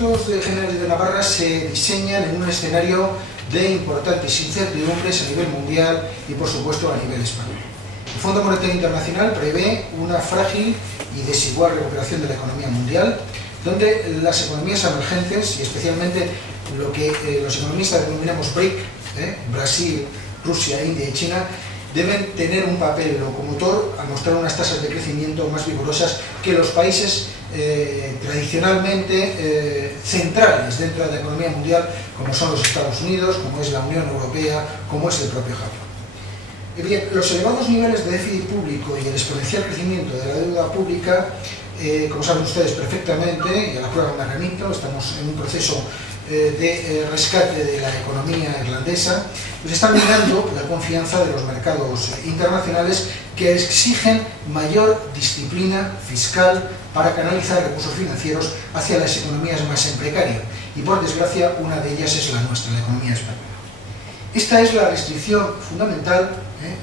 presupuestos generales de Navarra se diseñan en un escenario de importantes incertidumbres a nivel mundial y, por supuesto, a nivel español. El Fondo Monetario Internacional prevé una frágil y desigual recuperación de la economía mundial, donde las economías emergentes, y especialmente lo que los economistas denominamos BRIC, Brasil, Rusia, India y China, deben tener un papel locomotor al mostrar unas tasas de crecimiento más vigorosas que los países tradicionalmente centrales dentro de la economía mundial, como son los Estados Unidos, como es la Unión Europea, como es el propio Japón. Bien, los elevados niveles de déficit público y el exponencial crecimiento de la deuda pública, como saben ustedes perfectamente, y a la prueba me remito, estamos en un proceso de rescate de la economía irlandesa, pues están minando la confianza de los mercados internacionales, que exigen mayor disciplina fiscal para canalizar recursos financieros hacia las economías más en precario, y por desgracia una de ellas es la nuestra, la economía española. Esta es la restricción fundamental,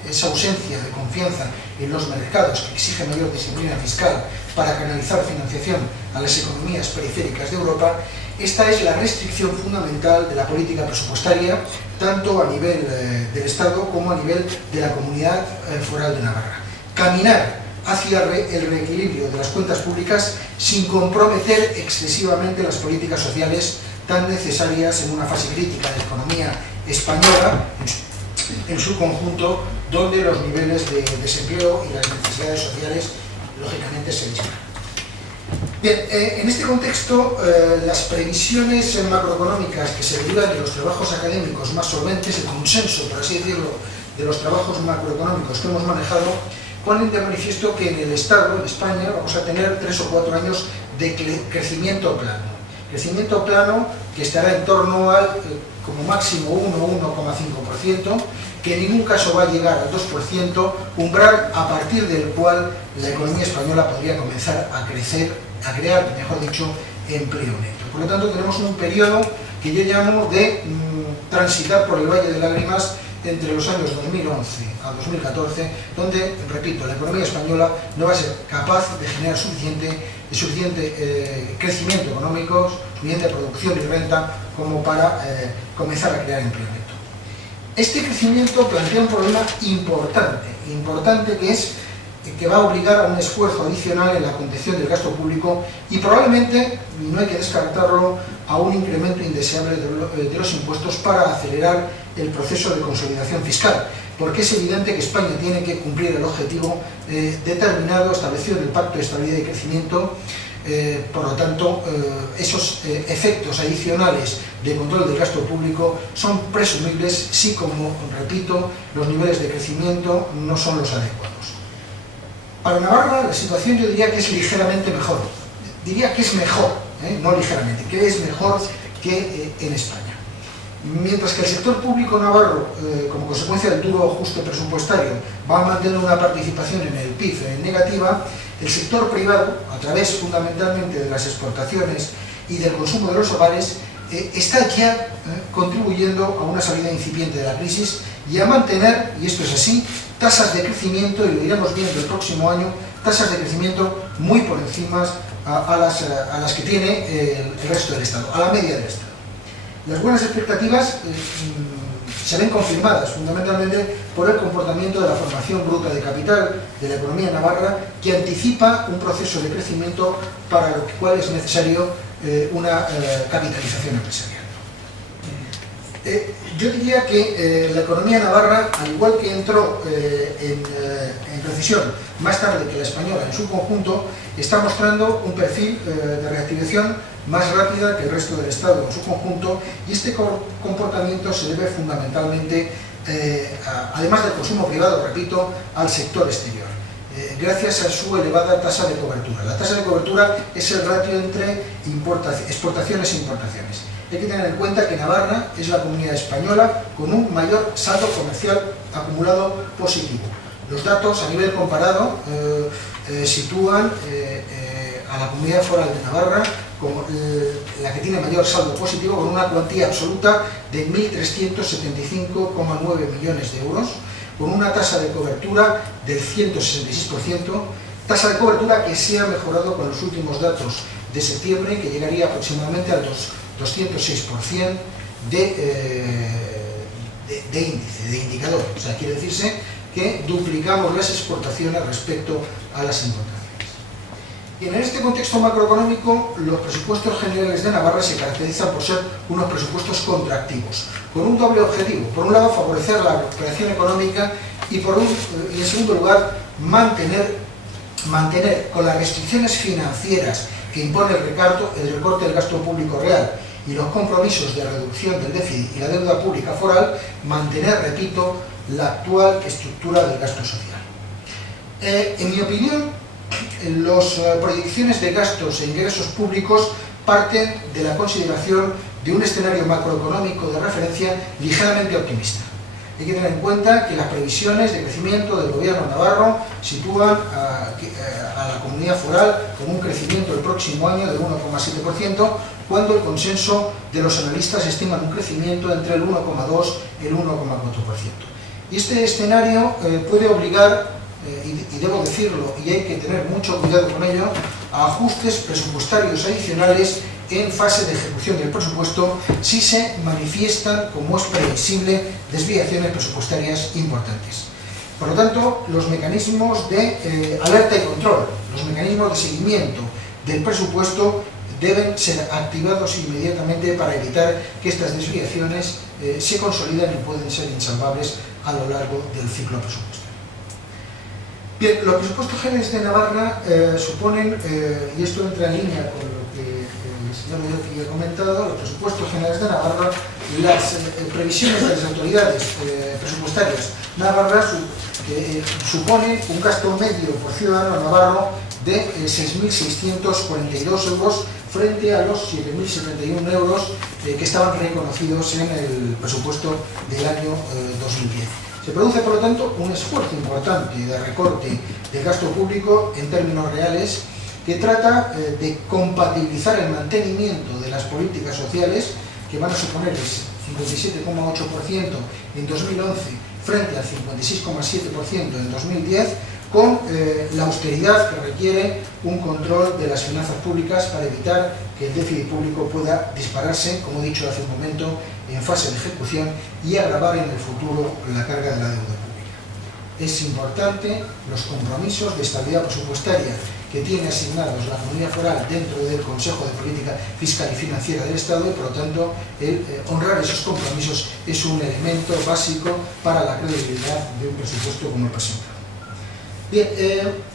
esa ausencia de confianza en los mercados que exige mayor disciplina fiscal para canalizar financiación a las economías periféricas de Europa. Esta es la restricción fundamental de la política presupuestaria, tanto a nivel del Estado como a nivel de la Comunidad Foral de Navarra. Caminar hacia el reequilibrio de las cuentas públicas sin comprometer excesivamente las políticas sociales tan necesarias en una fase crítica de la economía española en su conjunto, donde los niveles de desempleo y las necesidades sociales lógicamente se disparan. Bien, en este contexto, las previsiones macroeconómicas que se derivan de los trabajos académicos más solventes, el consenso, por así decirlo, de los trabajos macroeconómicos que hemos manejado, ponen de manifiesto que en el Estado, en España, vamos a tener 3 o 4 años de crecimiento plano. Crecimiento plano que estará en torno al, como máximo, 1,5%, que en ningún caso va a llegar al 2%, umbral a partir del cual la economía española podría comenzar a crecer, a crear, mejor dicho, empleo neto. Por lo tanto, tenemos un periodo que yo llamo de transitar por el Valle de Lágrimas entre los años 2011 a 2014, donde, repito, la economía española no va a ser capaz de generar suficiente crecimiento económico, suficiente producción y renta como para comenzar a crear empleo neto. Este crecimiento plantea un problema importante que va a obligar a un esfuerzo adicional en la contención del gasto público y probablemente, no hay que descartarlo, a un incremento indeseable de los impuestos para acelerar el proceso de consolidación fiscal, porque es evidente que España tiene que cumplir el objetivo determinado, establecido en el Pacto de Estabilidad y Crecimiento. Por lo tanto, esos efectos adicionales de control del gasto público son presumibles si, como repito, los niveles de crecimiento no son los adecuados. Para Navarra la situación yo diría que es ligeramente mejor. Diría que es mejor, no ligeramente, que es mejor que en España. Mientras que el sector público navarro, como consecuencia del duro ajuste presupuestario, va a mantener una participación en el PIB negativa, el sector privado, a través fundamentalmente de las exportaciones y del consumo de los hogares, está ya contribuyendo a una salida incipiente de la crisis y a mantener, y esto es así, tasas de crecimiento, y lo iremos viendo el próximo año, tasas de crecimiento muy por encima a las que tiene el resto del Estado, a la media del Estado. Las buenas expectativas se ven confirmadas fundamentalmente por el comportamiento de la formación bruta de capital de la economía navarra, que anticipa un proceso de crecimiento para lo cual es necesario una capitalización empresarial. Yo diría que la economía navarra, al igual que entró en recesión más tarde que la española en su conjunto, está mostrando un perfil de reactivación más rápida que el resto del Estado en su conjunto, y este comportamiento se debe fundamentalmente, además del consumo privado, repito, al sector exterior, gracias a su elevada tasa de cobertura. La tasa de cobertura es el ratio entre exportaciones e importaciones. Hay que tener en cuenta que Navarra es la comunidad española con un mayor saldo comercial acumulado positivo. Los datos a nivel comparado sitúan a la comunidad foral de Navarra como la que tiene mayor saldo positivo, con una cuantía absoluta de 1.375,9 millones de euros, con una tasa de cobertura del 166%, tasa de cobertura que se ha mejorado con los últimos datos de septiembre, que llegaría aproximadamente al 206% de índice, de indicador. O sea, quiere decirse que duplicamos las exportaciones respecto a las importaciones. Y en este contexto macroeconómico, los presupuestos generales de Navarra se caracterizan por ser unos presupuestos contractivos, con un doble objetivo. Por un lado, favorecer la recuperación económica y en segundo lugar, mantener con las restricciones financieras que impone el recorte del gasto público real y los compromisos de reducción del déficit y la deuda pública foral, mantener, repito, la actual estructura del gasto social. En mi opinión, las proyecciones de gastos e ingresos públicos parten de la consideración de un escenario macroeconómico de referencia ligeramente optimista. Hay que tener en cuenta que las previsiones de crecimiento del gobierno navarro sitúan a la comunidad foral con un crecimiento el próximo año de 1,7%, cuando el consenso de los analistas estima un crecimiento entre el 1,2 y el 1,4%. Y este escenario puede obligar, y debo decirlo, y hay que tener mucho cuidado con ello, a ajustes presupuestarios adicionales en fase de ejecución del presupuesto si se manifiestan, como es previsible, desviaciones presupuestarias importantes. Por lo tanto, los mecanismos de alerta y control, los mecanismos de seguimiento del presupuesto deben ser activados inmediatamente para evitar que estas desviaciones se consolidan y pueden ser insalvables a lo largo del ciclo presupuestario. Bien, los presupuestos generales de Navarra suponen, y esto entra en línea con lo que el señor Mediotti ha comentado, los presupuestos generales de Navarra, las previsiones de las autoridades presupuestarias navarras suponen un gasto medio por ciudadano navarro de 6.642 euros frente a los 7.071 euros que estaban reconocidos en el presupuesto del año 2010. Se produce, por lo tanto, un esfuerzo importante de recorte del gasto público en términos reales que trata de compatibilizar el mantenimiento de las políticas sociales, que van a suponer el 57,8% en 2011 frente al 56,7% en 2010, con la austeridad que requiere un control de las finanzas públicas para evitar que el déficit público pueda dispararse, como he dicho hace un momento, en fase de ejecución y agravar en el futuro la carga de la deuda pública. Es importante los compromisos de estabilidad presupuestaria que tiene asignados la Comunidad Foral dentro del Consejo de Política Fiscal y Financiera del Estado y, por lo tanto, honrar esos compromisos es un elemento básico para la credibilidad de un presupuesto como el presentado. Bien,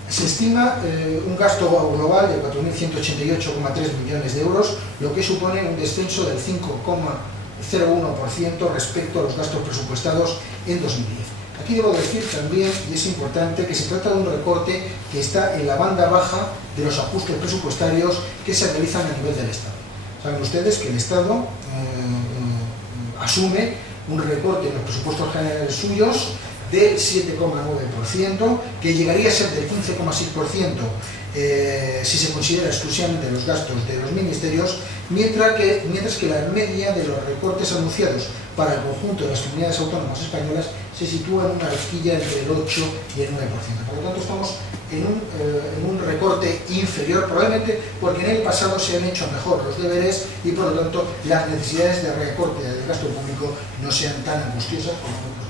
se estima un gasto global de 4.188,3 millones de euros, lo que supone un descenso del 5,01% respecto a los gastos presupuestados en 2010. Aquí debo decir también, y es importante, que se trata de un recorte que está en la banda baja de los ajustes presupuestarios que se realizan a nivel del Estado. Saben ustedes que el Estado asume un recorte en los presupuestos generales suyos del 7,9%, que llegaría a ser del 15,6% si se considera exclusivamente los gastos de los ministerios, mientras que la media de los recortes anunciados para el conjunto de las comunidades autónomas españolas se sitúa en una horquilla entre el 8 y el 9%. Por lo tanto, estamos en un recorte inferior, probablemente porque en el pasado se han hecho mejor los deberes y, por lo tanto, las necesidades de recorte del gasto público no sean tan angustiosas como otros.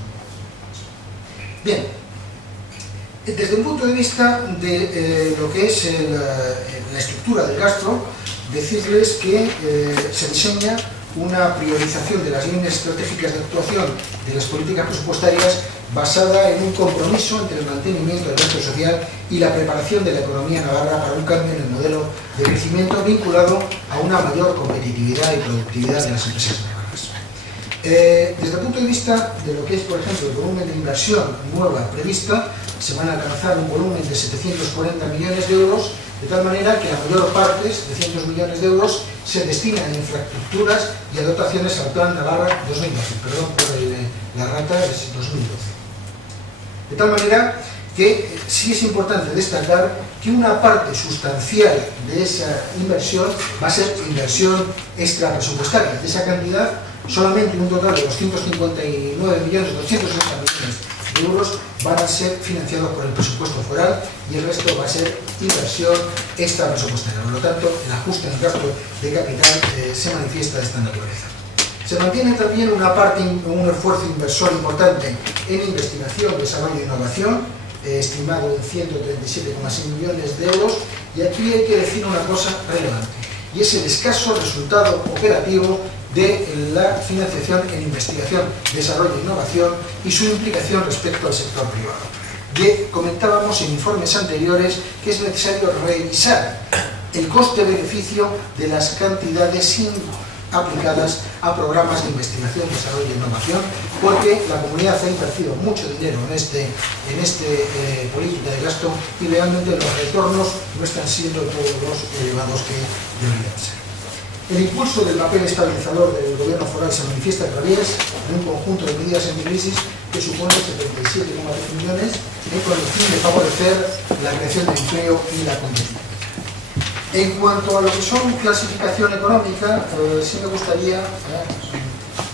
Bien, desde un punto de vista de lo que es la estructura del gasto, decirles que se diseña una priorización de las líneas estratégicas de actuación de las políticas presupuestarias basada en un compromiso entre el mantenimiento del gasto social y la preparación de la economía navarra para un cambio en el modelo de crecimiento vinculado a una mayor competitividad y productividad de las empresas navarras. Desde el punto de vista de lo que es, por ejemplo, el volumen de inversión nueva prevista, se van a alcanzar un volumen de 740 millones de euros, de tal manera que la mayor parte, 700 millones de euros, se destinan a infraestructuras y a dotaciones al Plan Navarra 2012, perdón por la rata, es 2012. De tal manera que sí es importante destacar que una parte sustancial de esa inversión va a ser inversión extrapresupuestaria. De esa cantidad, solamente un total de 259 millones, 260 millones de euros van a ser financiados por el presupuesto foral y el resto va a ser inversión extra presupuestaria. Por lo tanto, el ajuste en el gasto de capital se manifiesta de esta naturaleza. Se mantiene también un esfuerzo inversor importante en investigación, desarrollo e innovación, estimado en 137,6 millones de euros, y aquí hay que decir una cosa relevante, y es el escaso resultado operativo de la financiación en investigación, desarrollo e innovación y su implicación respecto al sector privado. Ya comentábamos en informes anteriores que es necesario revisar el coste-beneficio de las cantidades aplicadas a programas de investigación, desarrollo e innovación, porque la comunidad ha invertido mucho dinero en esta política de gasto y realmente los retornos no están siendo todos los elevados que deberían ser. El impulso del papel estabilizador del gobierno foral se manifiesta a través de un conjunto de medidas anticrisis que supone 77,3 millones con el fin de favorecer la creación de empleo y la competitividad. En cuanto a lo que son clasificación económica, sí me gustaría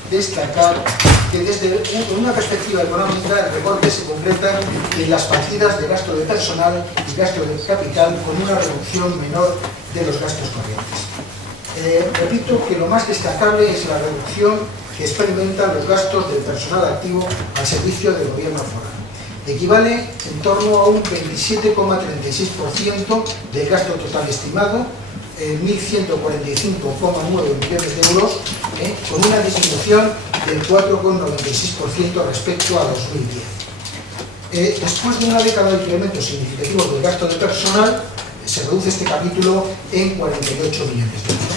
destacar que desde una perspectiva económica el recorte se concreta en las partidas de gasto de personal y gasto de capital con una reducción menor de los gastos corrientes. Repito que lo más destacable es la reducción que experimentan los gastos del personal activo al servicio del gobierno foral. Equivale en torno a un 27,36% del gasto total estimado, 1.145,9 millones de euros, con una disminución del 4,96% respecto a 2010. Después de una década de incrementos significativos del gasto de personal, se reduce este capítulo en 48 millones de euros.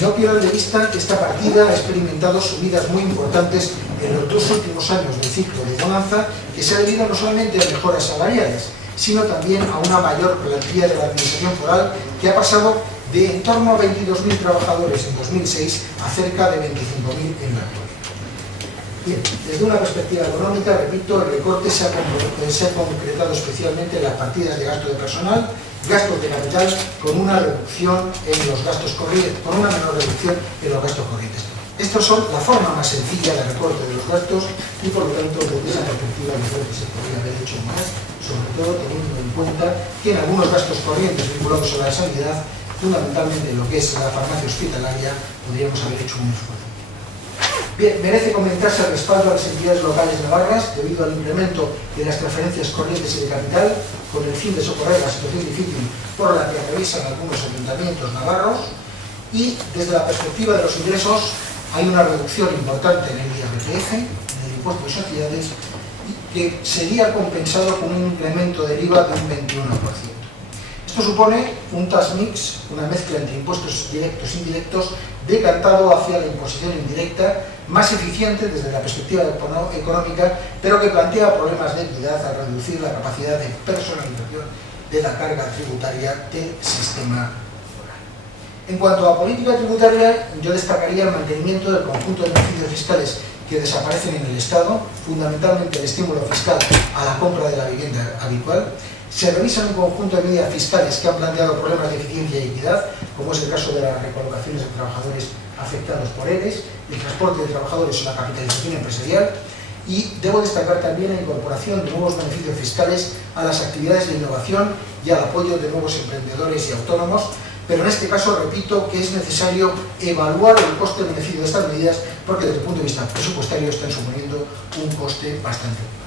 No pierdan de vista que esta partida ha experimentado subidas muy importantes en los 2 últimos años del ciclo de bonanza, que se ha debido no solamente a mejoras salariales, sino también a una mayor plantilla de la administración foral, que ha pasado de en torno a 22.000 trabajadores en 2006 a cerca de 25.000 en la actualidad. Bien, desde una perspectiva económica, repito, el recorte se ha concretado especialmente en las partidas de gasto de personal, gastos de capital, con una reducción en los gastos corrientes, con una menor reducción en los gastos corrientes. Estos son la forma más sencilla de recorte de los gastos y, por lo tanto, desde esa perspectiva yo creo que se podría haber hecho más, sobre todo teniendo en cuenta que en algunos gastos corrientes vinculados a la sanidad, fundamentalmente lo que es la farmacia hospitalaria, podríamos haber hecho un esfuerzo. Bien, merece comentarse el respaldo a las entidades locales navarras debido al incremento de las transferencias corrientes y de capital con el fin de socorrer la situación difícil por la que atraviesan algunos ayuntamientos navarros, y desde la perspectiva de los ingresos hay una reducción importante en el IRPF, en el impuesto de sociedades, que sería compensado con un incremento del IVA de un 21%. Esto supone un tax mix, una mezcla entre impuestos directos e indirectos, decantado hacia la imposición indirecta, más eficiente desde la perspectiva económica, pero que plantea problemas de equidad al reducir la capacidad de personalización de la carga tributaria del sistema foral. En cuanto a política tributaria, yo destacaría el mantenimiento del conjunto de beneficios fiscales que desaparecen en el Estado, fundamentalmente el estímulo fiscal a la compra de la vivienda habitual. Se revisan un conjunto de medidas fiscales que han planteado problemas de eficiencia y equidad, como es el caso de las recolocaciones de trabajadores afectados por ERES, el transporte de trabajadores o la capitalización empresarial, y debo destacar también la incorporación de nuevos beneficios fiscales a las actividades de innovación y al apoyo de nuevos emprendedores y autónomos, pero en este caso repito que es necesario evaluar el coste-beneficio de estas medidas porque desde el punto de vista presupuestario están suponiendo un coste bastante elevado.